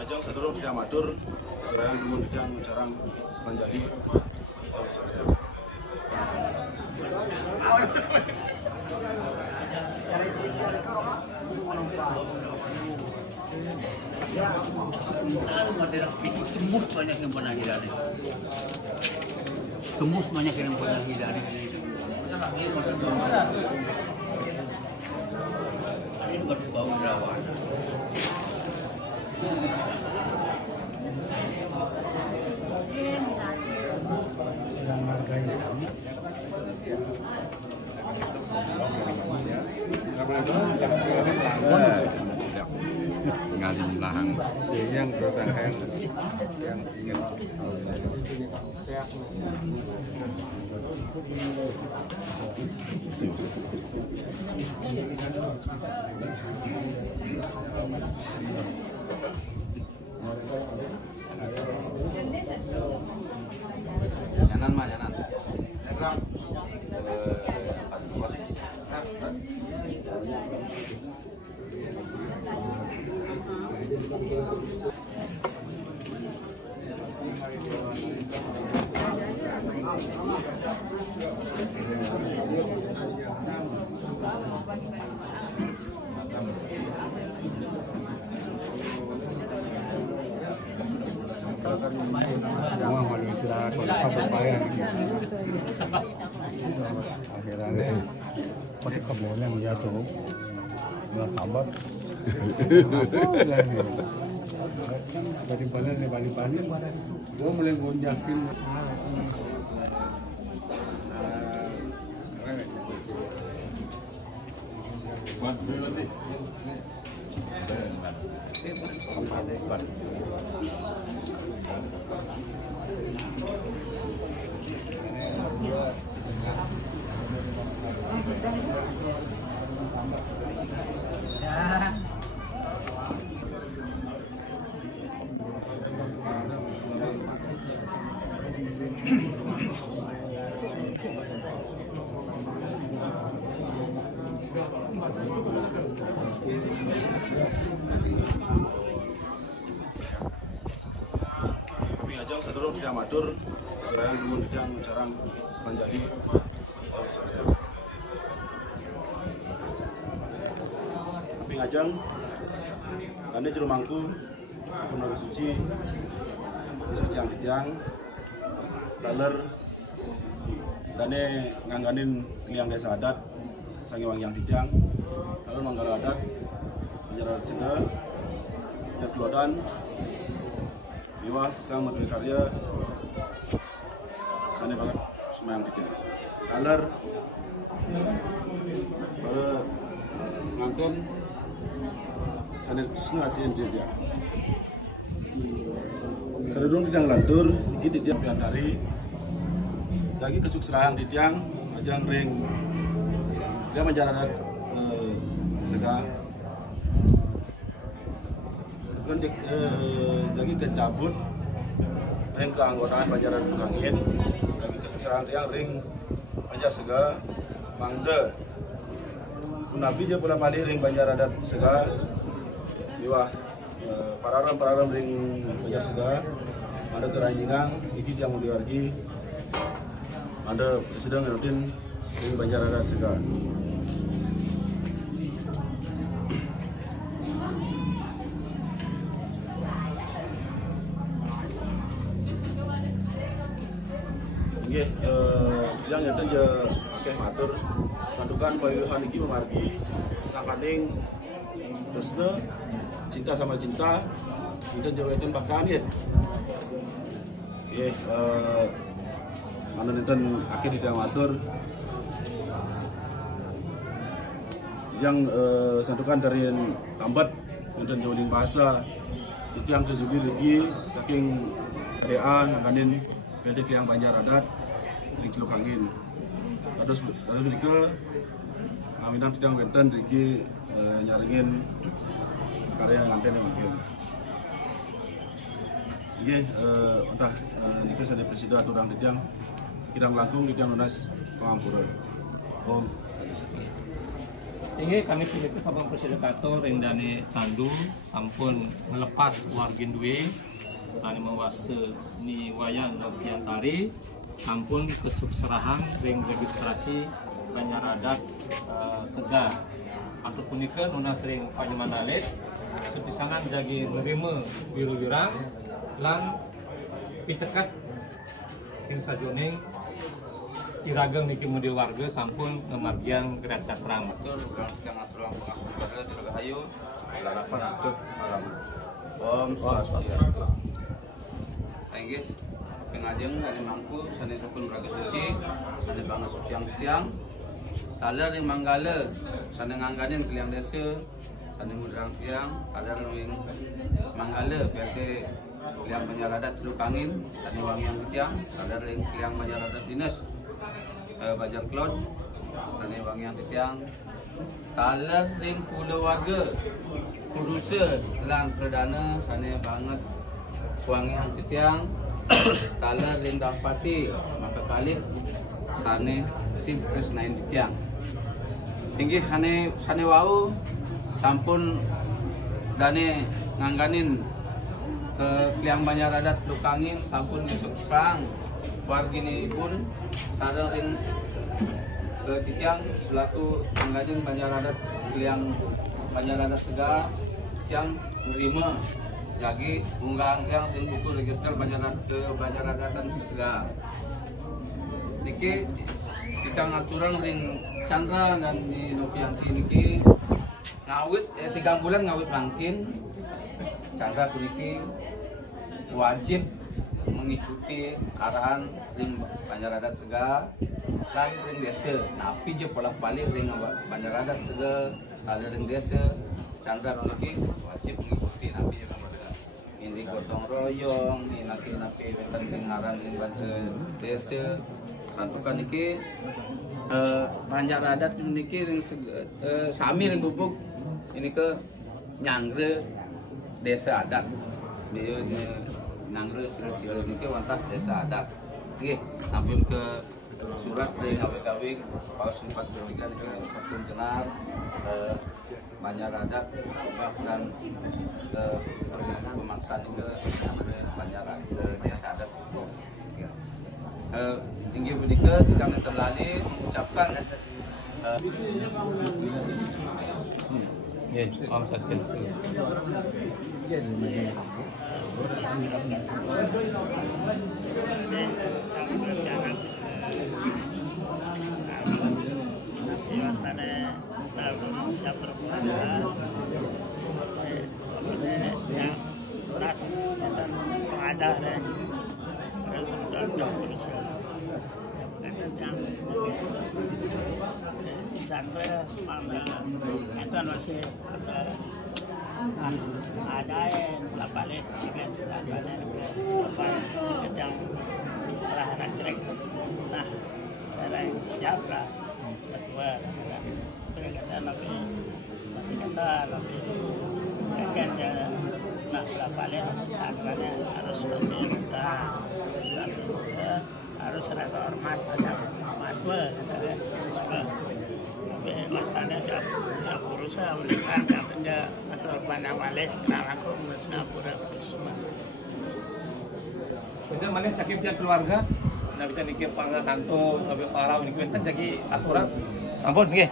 Ajang sedulur tidak matur, gerakan dumun dijang jarang menjadi. Tembus banyak yang pernah hilang. Tembus banyak yang pernah hilang. Ini baru bau rawan. Ngalim lahang yang bertangkang yang ingin nyanan mah nyanan semua mau istirahat kalau berbayar akhirnya pakai keboleh jatuh nggak sabar daripada di balik-balik gue mulai gonjakin Kami ajang sedulur tidak matur, gerakan dumun dijang jarang menjadi. Kami ajang, kami juru mangku, punara suci yang dijang, daler, dane ngangganin liang desa adat, sangiwang yang dijang, lalu manggala adat, menjarat sega, jatlodan, Iwa sang Madu Karya, sana banget semayang kita. Kaler, pada nganton, sana senang asian dia. Sana dong tidak lantur, kita dia biantari. Lagi kesuksesan dijang, ajang ring, dia menjalankan sega. Jadi kecabut ring keanggotaan Banjaran Sukangin lagi kesuksesan yang ring Banjar Sega Mangde Unabi je pula balik ring Banjar Adat Sega Iwah pararam ring Banjar Sega ada keranjingan iki yang mau diwargi ada sedang rutin ring Banjar Adat Sega. Nggih, yang nyata je akeh matur sandukan payuhan iki memargi sangkaning resna cinta sama cinta kita jawabin paksaan ya. Nggih, mana nenten akeh tidak matur yang sandukan dari tambat nenten jawabin bahasa itu yang terjadi lagi saking KDA ngakanin PD yang Banjar Adat di Celuk Angin. Terus mereka ngawinan tidak wenten Riki nyaringin karya nganten yang mungkin. Jadi entah nikah saya presiden atau orang tidang kita melangkung tidang lunas pengampura. Om. Ini kami pindah sabang persidekator rendane candu sampun melepas wargin duwe sani mewasta ni wayan nopian tari sampun kesukserahan ring registrasi banyak adat Sega atau punika nuna sering panjemanalit sepisanan jagi menerima biru-birang lan pitekat ing sajoning iragam niki mudi warga sampun ngemargian gerasa serang. Betul, bukan setengah tulang pengasuh negara di Rahayu, harapan atur malam. Om Swastiastu. Thank pengajian dari Mangku, sani sapun Braga Suci, sani bangga suci yang tiang, taler yang Manggala, sani ngangganin keliang desa, sani mudrang tiang, taler yang Manggala, PRT keliang Banjaradat Teluk Angin, sani wangi yang tiang, taler yang keliang Banjaradat Dinas. Bajar Klon, sani wangi yang ketiang, taler ring pula warga, kurusa lan perdana sani banget wangi yang ketiang, taler ring dapati maka kali sani simpres nain ketiang. Tinggi sani wau sampun dane ngangganin Kliang Banjaradat Teluk Angin sampun isuk serang wargini pun sadar ing titiang selaku ngangganin Banjaradat Kliang Banjaradat Sega yang menerima lagi unggahan yang ing buku register Banjaradatan Sega. Niki kita ngaturan ring Chandra dan di Nopianti niki ngawit 3 bulan ngawit mangkin Chandra kuniki wajib mengikuti arahan ring Banjaradat Sega dan ring desa. Napi je pola balik ring Banjaradat Sega ada ring desa Chandra niki wajib mengikuti napi je pada ini gotong royong ini napi beten ring aran ring desa santukan niki Banjaradat niki ring sami ring bubuk ini ke nyangre desa adat dia nangre sila niki wantah desa adat. Oke, nampun ke surat dari KW Paus 43 niki sampun jenar Banjaradat dan pemaksaan ke Banjaradat desa adat. Tinggi punika sedang terlali mengucapkan Om Swastiastu. Itu masih ada yang balik dengan yang telah rakrek. Nah, saya siapa ketua peringatan lebih sekian nah balik acaranya harus lebih harus rasa hormat pada matwa Lastana jab berusaha melihat benda atau pandang balik kerana aku mesra pura semua. Benda mana sakitnya keluarga, nak kita nikah pangga kantor, tapi parau nikah kan jadi aturan. Ampun nggih.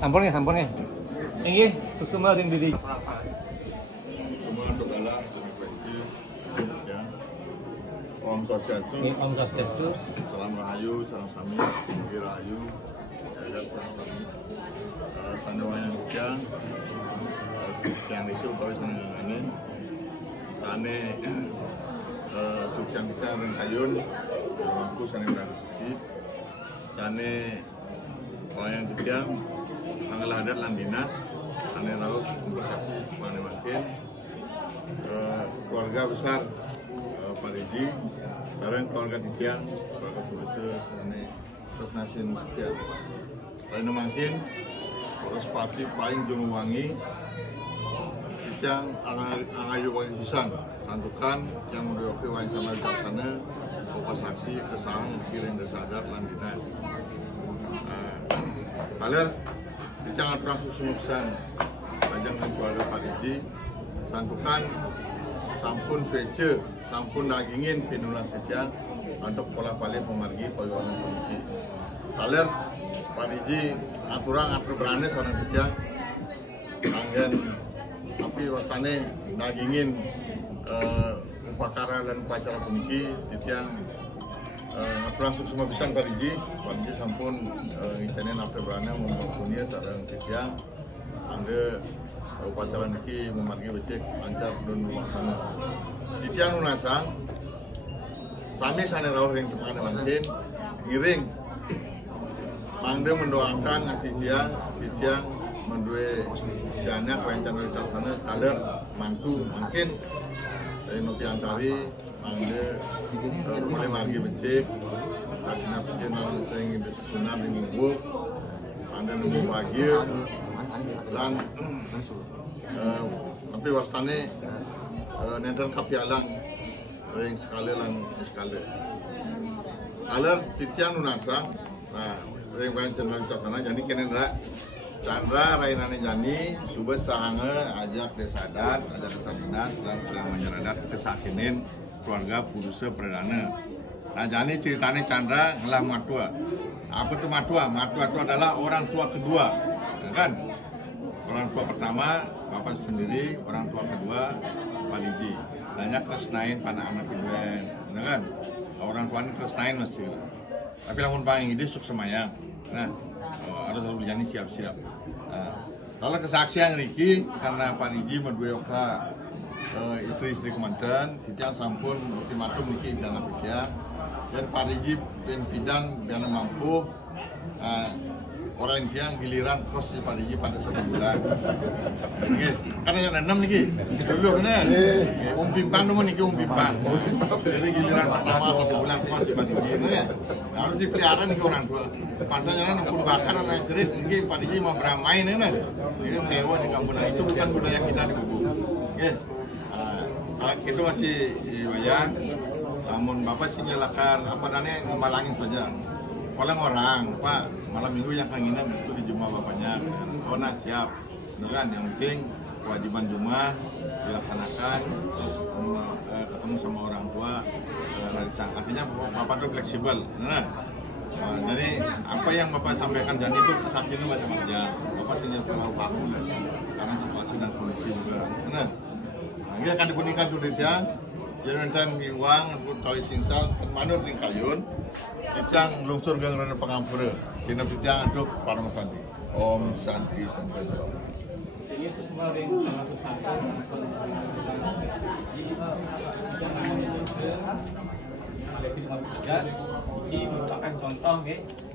Ampun nggih. Nggih, untuk semua yang diri. Semua kepala frekuensi ya. Om Swastiastu. Om Swastiastu. Salam Rahayu, salam sami, mugi rahayu. Sandawan yang isu kau sangat angin, sane suci yang kita Ayun, mampu sane Braga Suci, sane orang yang kita Manggalah Adat lan Dinas, sane Raut untuk saksi mana makin keluarga besar Pak Riji, sekarang keluarga Titiang, keluarga Puruse, sane terus nasin Titiang. Lalu makin terus pati paling Jumuwangi yang angayu wangi pisang santukan yang mendoki wangi sama sana berupa saksi kesalahan kirim desa adat lan dinas. Kaler Jangan terang susumusan ajang keluarga Pak Riji santukan sampun fece sampun dagingin pinulan sejak untuk pola balik memargi payuan komisi. Kaler Pak Riji aturan atur berani seorang sejak angin tapi wasane dagingin upakara dan upacara komisi titiang langsung semua bisa Pak Riji sampun ngicene atur berani membangunnya seorang sejak angge upacara niki memargi becek lancar dan laksana. Titiang lunasang sami sane rawuh ring tepane mantin ngiring mangde mendoakan ngasih titiang menduwe dana paencan laksana kaler mantu mungkin dari Nopi Antari mangde mulai margi becek kasih nafsujen sing disusunan ring minggu anda nunggu bahagia dan tapi wastane nenten kapialang ring sekali lan sekali. Alar titian nunasang, nah ring bayan channel sana jadi kenen Chandra rainane jani subes sahange ajak desa adat, ajak desa dinas dan masyarakat kesakinin keluarga Pudusa Perdana. Nah jani ceritanya Chandra ngelah matua. Apa tuh matua? Matua itu adalah orang tua kedua, kan? Orang tua pertama bapak sendiri, orang tua kedua Pak Riji. Banyak kesnain panah anak kedua, kan? Orang tua ini kesnain masih. Tapi lamun panging ini suk semayang. Nah, harus berjani siap-siap. Kalau kesaksian Riki karena Pak Riji menduyoka istri-istri kemanten, kita sampun ultimatum Riki jangan bekerja. Dan Pak Riji pidan biar mampu orang yang giliran kos di Pak Riji pada 1 bulan. Karena yang 6 nih, dulu bener. Pimpang dulu nih pimpang. Jadi giliran pertama 1 bulan kos di Pak Riji, harus dipelihara nih orang tua. Pantainya pun bakar anak cerit, nih Pak Riji mau beramai nih, ini tewa di kampung itu bukan budaya kita di Bubu. Kita masih wayang. Namun Bapak sih nyalakan apa dane ngembalangin saja. Orang Pak malam minggu yang akan nginep itu di Jumat bapaknya. Oh nah siap. Beneran yang penting kewajiban Jumat dilaksanakan terus ketemu sama orang tua artinya Bapak itu fleksibel. Nah, jadi apa yang Bapak sampaikan dan itu kesaksiannya macam-macam. Bapak sih nyalakan paku karena situasi dan kondisi juga. Nah, ini akan dipuningkan juga jadi nanti uang untuk kali singsal termanur di kayun kita lungsur gang rana pengampura kita kita untuk para santi Om Santi Santi ini semua ring termasuk satu ini merupakan contoh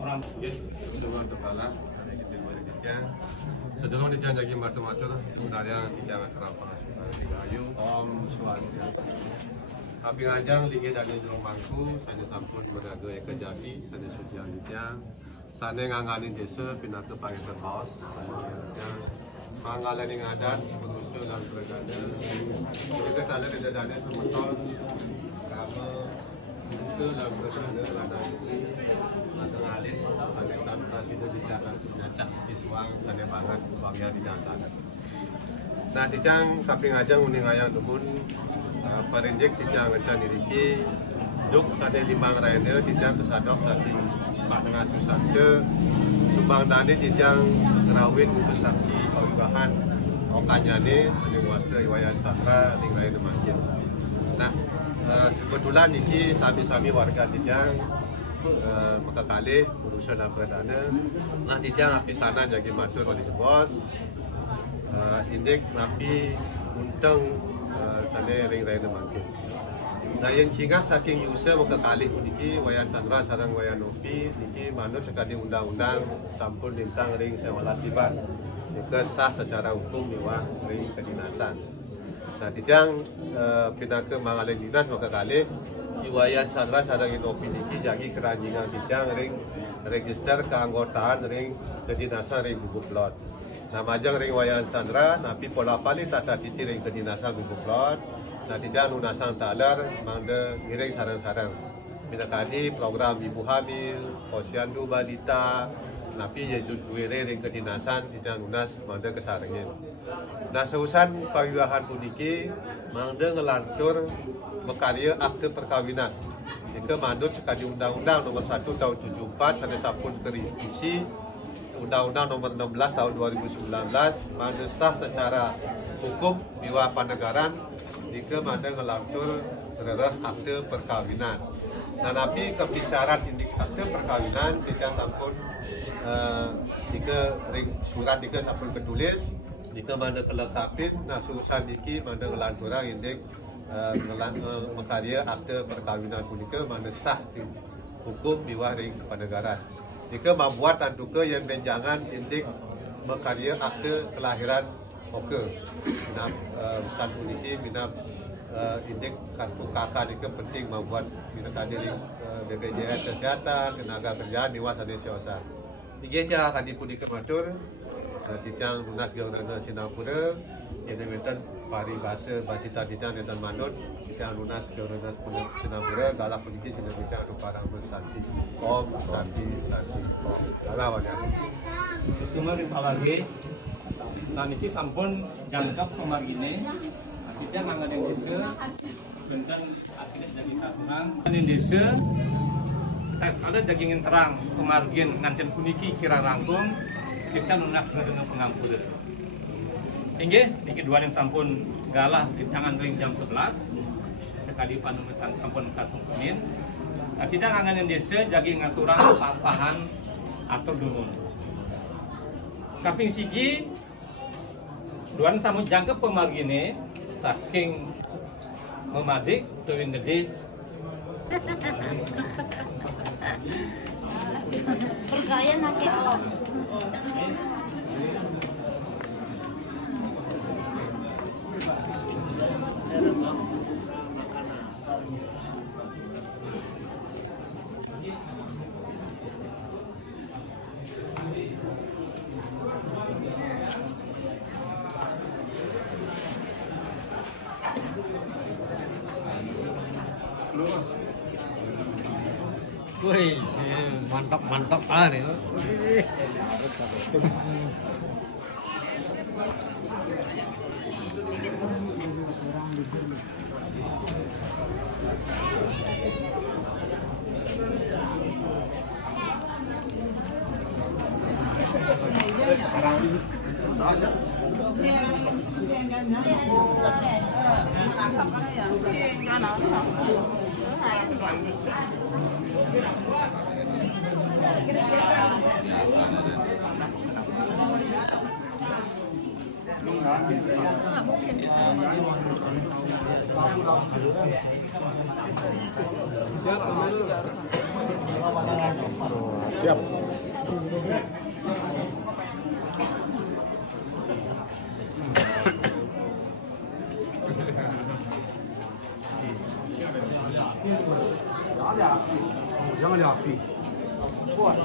orang semua untuk kalah ada kita berikutnya sejenak dijanjaki matur-matur sebenarnya tidak antara pengasuhan di kayu Om Swastiastu. Kami ngajang ligi dari Jurung Mangku, saya sampun berada ke Jati, saya suci Aditya, saya ngangganin desa pindah ke Pangeran Bos, manggalan adat, Pudusa dan Perdana, kita tadi tidak ada semeton, karena Pudusa dan Perdana ada ngalit, saya tanpa sudah dicatat, nyacak di suang, saya banget bangga di jantan. Nah, tijang samping ngajang uning ayang dumun parinjek tijang ngecan diriki duk sade limbang raine tijang kesadok saking makna susante subang dani tijang rawin untuk saksi bahan okanyane sade wasta iwayan sakra ning raine masjid. Nah, kebetulan iki sami-sami warga tijang mekakalih urusan dan perdana. Nah, tijang apisanan jagi matur wali bos. Indek napi untung sana ring raina mangkin. Nah yang cingak saking usaha muka kali niki wayan Chandra sarang wayan Nopi niki manut sekali undang-undang sampun lintang ring sewalas tiban. Nika sah secara hukum miwah ring kedinasan. Nah tijang pindah ke mangaleng dinas muka kali wayan Chandra sarang Nopi niki jagi keranjingan tijang ring register keanggotaan ring kedinasan ring Bubuk Lot. Nah, majang ring wayan Chandra, napi pola pali tata titi ring kedinasan Bubuk Lot, nah tidak lunasan talar, mangde ngiring sarang-sarang. Minakadi program ibu hamil, posyandu balita, Napi ya duwere ring kedinasan tidak lunas mangda kesarengin. Nah seusan pawiwahan puniki mangda ngelantur mekarya akte perkawinan. Jika manut sekali Undang-Undang Nomor 1 Tahun 74 sampai sampun berisi Undang-Undang Nomor 16 Tahun 2019 mangda sah secara hukum miwa panegaran jika mangda ngelantur terhadap akte perkawinan. Nah, napi kebisaran indik akte perkawinan kita sampun jika surat jika sampun ketulis jika mana kelengkapin nah surusan diki mana ngelanturang indik mekarya akte perkawinan punika mana sah hukum miwah ring kepanegaran. Jika membuat dan duka yang benjangan indik mekarya akte kelahiran oke. Nah, urusan puniki minap indik kartu kakak ini penting membuat minat hadir BPJS Kesehatan, tenaga kerjaan, niwas ada siosa. Tiga tadi pun dikematur, titang lunas geograna Singapura, yang diminta paribasa basita titang dan manut, titang lunas geograna Singapura, galak politik yang diminta untuk parang bersanti, om santi. Galau ya. Semua dipalagi, nanti sampun jangkap pemargine. Kita nggak ada desa, tentang akhirnya dari aturan. Di desa, ada dagingin terang, pemargin nganten puniki kira rangkum, kita lunak dengan pengampura. Hingga di kedua yang sampun galah kita ngantring jam 11, sekali panumesan sampun kasung kunin. Kita ngangen desa daging aturan papahan atau dunun. Kaping siji, duan sampun jangkep pemargine. Saking memadik tuwin gede pergaya nakit om Wih, mantap nih. Siap. Jangan ada api. Kuat.